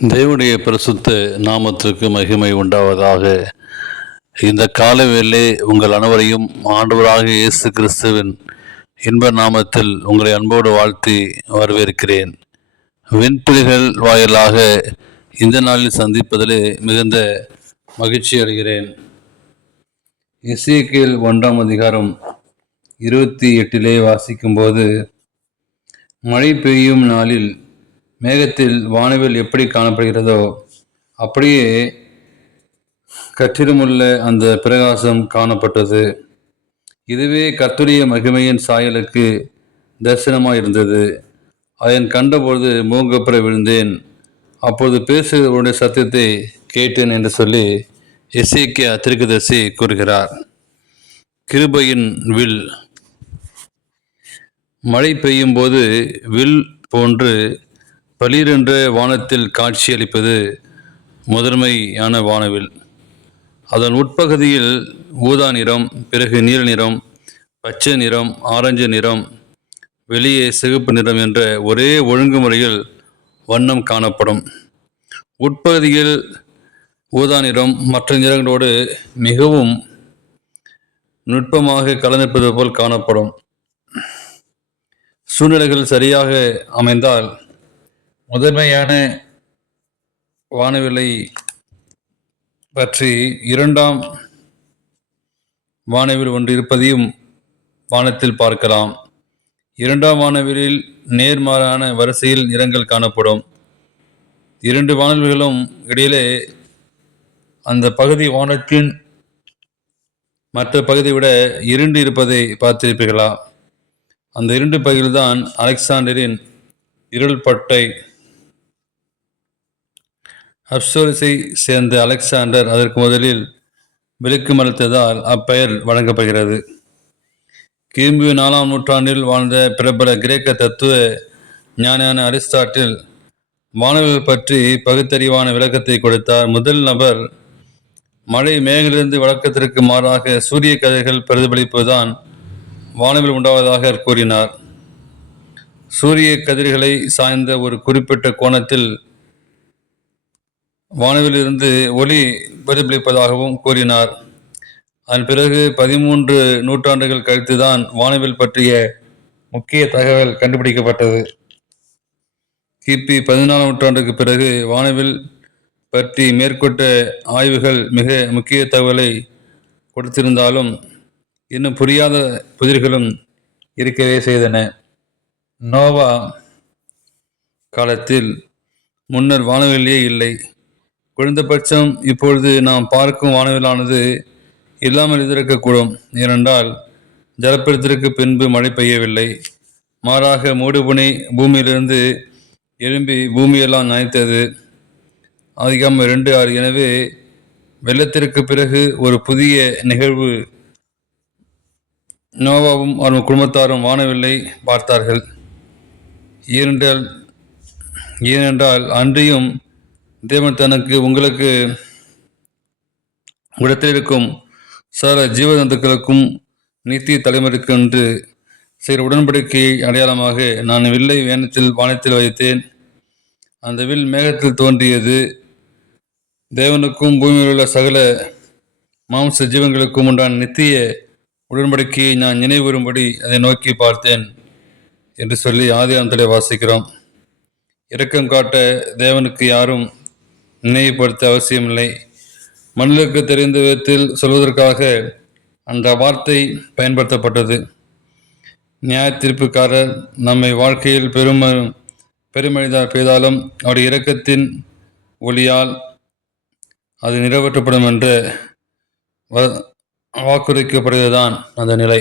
தேவனுடைய பரிசுத்த நாமத்திற்கு மகிமை உண்டாவதாக. இந்த காலவேளை உங்கள் அனைவரையும் ஆண்டவராக இயேசு கிறிஸ்துவின் இன்ப நாமத்தில் உங்களை அன்போடு வாழ்த்தி வரவேற்கிறேன். விண்பிலிகள் வாயிலாக இந்த நாளில் சந்திப்பதிலே மிகுந்த மகிழ்ச்சி அடைகிறேன். எசேக்கியேல் 1ஆம் அதிகாரம் 28 வாசிக்கும்போது, மழை பெய்யும் நாளில் மேகத்தில் வானவில் எப்படி காணப்படுகிறதோ அப்படியே கற்றிடமுள்ள அந்த பிரகாசம் காணப்பட்டது. இதுவே கர்த்தருடைய மகிமையின் சாயலுக்கு தரிசனமாயிருந்தது. அதன் கண்டபொழுது மூங்கப்புற விழுந்தேன். அப்போது பேசுகிறவருடைய சத்தத்தை கேட்டேன் என்று சொல்லி எசேக்கியா தீர்க்கதரிசி கூறுகிறார். கிருபையின் வில். மழை பெய்யும் போது வில் போன்று பளிரென்ற வானத்தில் காட்சியளிப்பது முதன்மையான வானவில். அதன் உட்பகுதியில் ஊதா நிறம், பிறகு நீல நிறம், பச்சை நிறம், ஆரஞ்சு நிறம், வெளியே சிவப்பு நிறம் என்ற ஒரே ஒழுங்குமுறையில் வண்ணம் காணப்படும். உட்பகுதியில் ஊதா நிறம் மற்ற நிறங்களோடு மிகவும் நுட்பமாக கலந்திருப்பது போல் காணப்படும். சூழ்நிலைகள் சரியாக அமைந்தால் முதன்மையான வானவிலை பற்றி இரண்டாம் வானவில் ஒன்று இருப்பதையும் வானத்தில் பார்க்கலாம். இரண்டாம் வானவிலில் நேர்மாறான வரிசையில் நிறங்கள் காணப்படும். இரண்டு வானவில்களும் இடையிலே அந்த பகுதி வானத்தின் மற்ற பகுதியை விட இருண்டு இருப்பதை பார்த்திருப்பீர்களா? அந்த இரண்டு பகுதியில்தான் அலெக்சாண்டரின் இருள் பட்டை. அப்சோரிஸை சேர்ந்த அலெக்சாண்டர் அதற்கு முதலில் விலக்கு மறுத்ததால் அப்பெயர் வழங்கப்படுகிறது. கிபி 4ஆம் நூற்றாண்டில் வாழ்ந்த பிரபல கிரேக்க தத்துவ ஞானியான அரிஸ்டாட்டில் வானவில்கள் பற்றி பகுத்தறிவான விளக்கத்தை கொடுத்தார். முதல் நபர் மழை மேகிலிருந்து வழக்கத்திற்கு மாறாக சூரிய கதிர்கள் பிரதிபலிப்புதான் வானவில் உண்டாவதாக கூறினார். சூரிய கதிர்களை சாய்ந்த ஒரு குறிப்பிட்ட கோணத்தில் வானவிலிருந்து ஒளி பிரதிபலிப்பதாகவும் கூறினார். அதன் பிறகு 13 நூற்றாண்டுகள் கழித்துதான் வானவில் பற்றிய முக்கிய தகவல் கண்டுபிடிக்கப்பட்டது. கிபி 14ஆம் நூற்றாண்டுக்கு பிறகு வானவில் பற்றி மேற்கொண்ட ஆய்வுகள் மிக முக்கிய தகவலை கொடுத்திருந்தாலும் இன்னும் புரியாத புதிர்களும் இருக்கவே செய்தன. நோவா காலத்தில் முன்னர் வானவிலே இல்லை. குறைந்தபட்சம் இப்பொழுது நாம் பார்க்கும் வானவிலானது இல்லாமல் இருந்திருக்கக்கூடும். ஏனென்றால் ஜலப்பெருக்கிற்கு பின்பு மழை பெய்யவில்லை. மாறாக மூடுபனி பூமியிலிருந்து எழும்பி பூமியெல்லாம் நனைத்தது. அதிகம் 2:6. எனவே வெள்ளத்திற்கு பிறகு ஒரு புதிய நிகழ்வு. நோவாவும் அவன் குடும்பத்தாரும் வானவில்லை பார்த்தார்கள். ஏனென்றால் அன்றியும் தேவன் தனக்கு உங்களுக்கு இடத்தில் இருக்கும் சகல ஜீவஜந்துக்களுக்கும் நித்திய தலைமுறைக்கு என்று செய்கிற உடன்படிக்கையை அடையாளமாக நான் வில்லை வானத்தில் வைத்தேன். அந்த வில் மேகத்தில் தோன்றியது. தேவனுக்கும் பூமியில் உள்ள சகல மாம்ச ஜீவன்களுக்கும் உண்டான நித்திய உடன்படிக்கையை நான் நினைவுறும்படி அதை நோக்கி பார்த்தேன் என்று சொல்லி ஆதிகாமத்திலே வாசிக்கிறோம். இரக்கம் காட்ட தேவனுக்கு யாரும் நினைவுபடுத்த அவசியமில்லை. மனிதனுக்கு தெரிந்த விதத்தில் சொல்வதற்காக அந்த வார்த்தை பயன்படுத்தப்பட்டது. நியாய தீர்ப்புக்காரர் நம்மை வாழ்க்கையில் பெருமழை பெய்தாலும் அவருடைய இரக்கத்தின் ஒளியால் அது நிறைவேற்றப்படும் என்று வாக்குரைக்கப்படுவதுதான் அந்த நிலை.